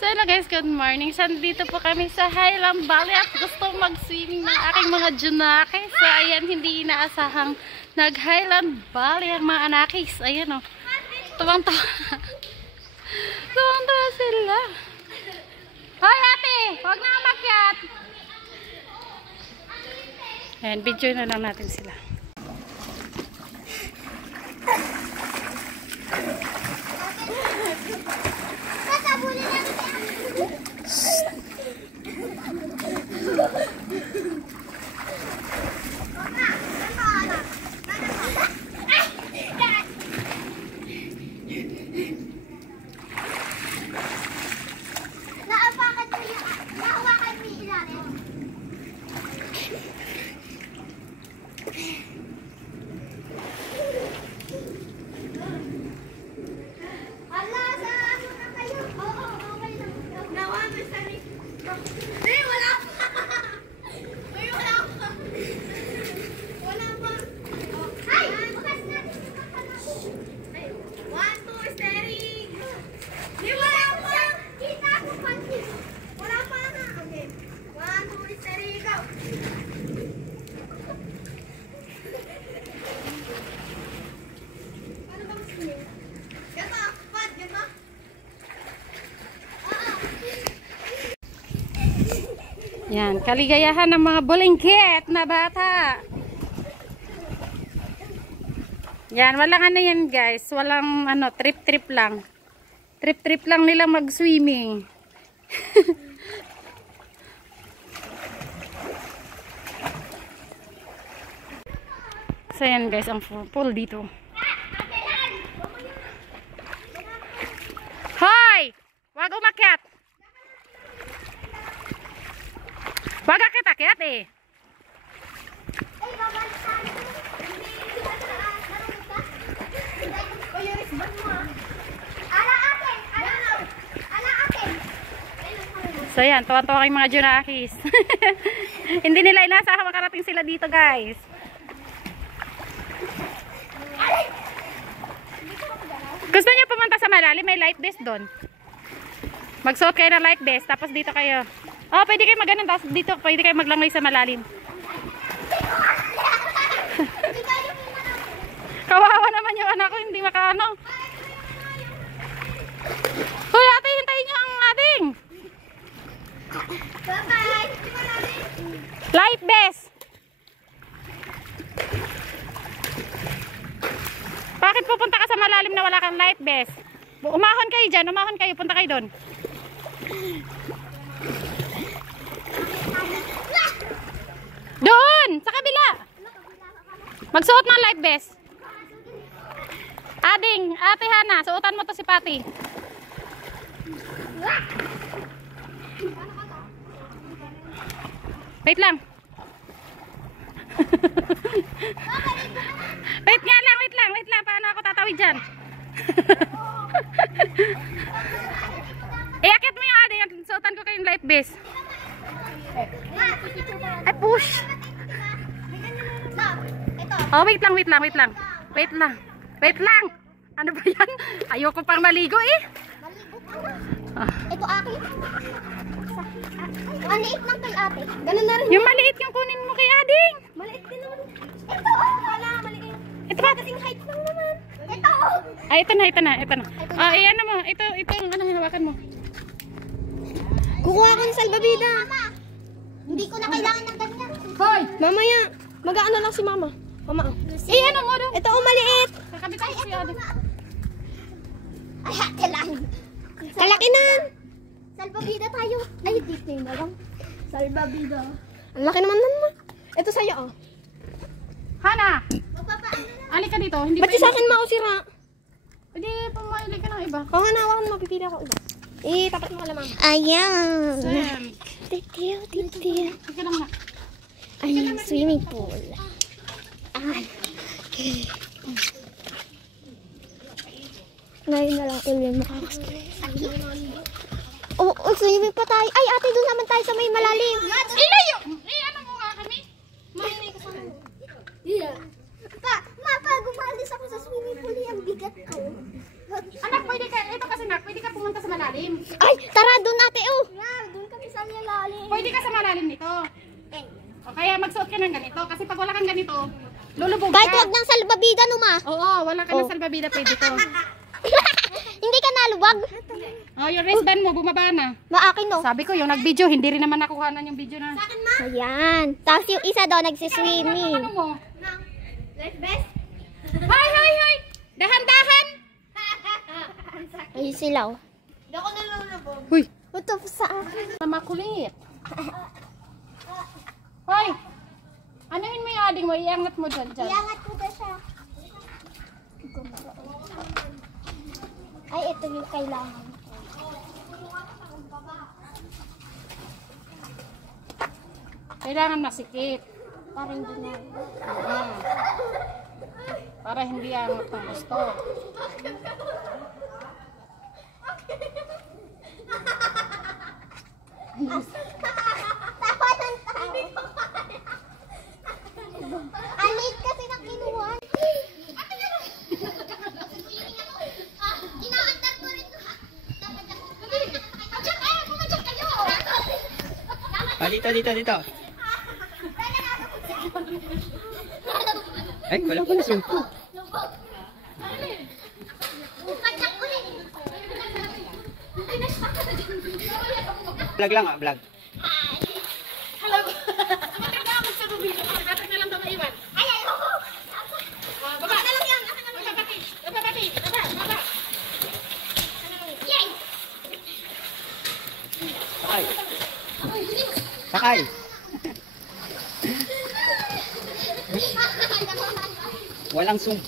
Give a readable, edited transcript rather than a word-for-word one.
So hello guys, good morning. So dito po kami sa Highland Valley at gusto mag-swimming ng aking mga junakis. So ayan, hindi inaasahang nag-Highland Valley ang mga anakis. Ayan o. Tuwang-tuwa. Tuwang-tuwa sila. Hoy ate, huwag na umakyat. Ayan, video na lang natin sila. Yan, kaligayahan ng mga bulingkit na bata. Yan, walang ano yan guys. Walang ano, trip-trip lang. Trip-trip lang nila mag-swimming. So yan guys, ang pool dito. Hoy! Wag umakyat! Wag akit-akit eh. So yan, tuwan-tuwa kayong mga junakis. Hindi nila inasahan makarating sila dito guys. Gusto niyo pumunta sa malalim? May life vest doon. Magsuot kayo ng life vest, tapos dito kayo. Oh, pwede kayo mag-ganun, tapos dito pwede kayo maglangay sa malalim. Kawawa naman yung anak ko, hindi makaano. Hoy, ate, hintayin niyo ang ating life vest. Bakit pupunta ka sa malalim na wala kang life vest? Umahon kayo dyan, umahon kayo, punta kayo doon. Doon, sa kabila. Magsuot ng life vest. Ading, ate Hana, suotan mo to si Pati. Wait lang. Wait nga lang, wait lang, wait lang. Paano ako tatawid dyan? Iakit mo yung ading at suotan ko kayong life vest. Ay, push. Oh, wait lang, wait lang, wait lang. Wait lang. Wait lang. Ano ba yan? Ayoko pang maligo eh. Maligo ka na. Ito akin. Ang liit lang kay ate. Ganun na rin. Yung maliit yung kunin mo kay ading. Maliit din naman. Ito wala, maliit. Ito ba? Kasing height lang naman. Ito Ay, ito na, ito na, ito na. Ah, ano mo? Ito yung ano, hawakan mo. kukuha ko ng salbabida. Mama, hindi ko na kailangan ng ganyan. Hoy! Mamaya, mag-aano lang si mama. Mama, Ano mo doon? ito maliit. Kakabit ako si ading. Ay, ate lang. Kalaki na. Salbabida tayo. Ay, dito na lang. Salbabida. Ang laki naman naman. Ito sa'yo, oh. Hana! Magpapaano na. Ali ka dito. Hindi Ba't sa akin mausira? Hindi, pumayali ka ng iba. Oo nga, nawakan mo. Pipili ako iba. Tapat mo ka lang, mama. Ayan. Sam. Titiyo. Sige lang na. Ayan, swimming pool. Ay. Ngayon na lang ulit makakastress. Oh, swimming pa tayo. Ay, ate, doon naman tayo sa may malalim. Ilayo! Ano mo nga kami? Mahinay ka sa akin. Yeah. Pag umalis ako sa swimming pool, ang bigat ko. Anak, pwede ka, ito kasi nak, pwede ka pumunta sa malalim. Ay, tara, doon O kaya magsuot ka ng ganito. Kasi pag wala kang ganito, lulubog Kahit ka. wag ng salbabida no ma. Oo, wala ka ng salbabida, pwede to. Hindi ka nalubag. Oh, yung wristband mo, bumaba na. Maakin no. Sabi ko, yung nag-video, hindi rin naman nakuhanan yung video na. Ayan. Tapos yung isa daw nagsiswimming. Ano mo? Life best? Hay, hay, hay! Dahan-dahan! Ay sila oh. Hindi ako nalulubog. Huy! Ito sa akin. Na makulit. Hoy! Anuhin mo yung ading mo, iangat mo dyan. Iangat ko ba siya? Ay, ito yung kailangan. Kailangan masikip. Para hindi na. Para hindi angat ng gusto. Tawa ng tao. Alit kasi ng kinuha. Inaandar ko rin. Pumadyak kayo. Dito. Ay, wala pala sumpo. Pumadyak ko rin. Vlog lang vlog. Hello! Matanda ako sa bubilo. Bakit na lang ba maiwan? Ay, ayoko. Baba na lang yan! Baba! Yay! Sakay. Walang sum.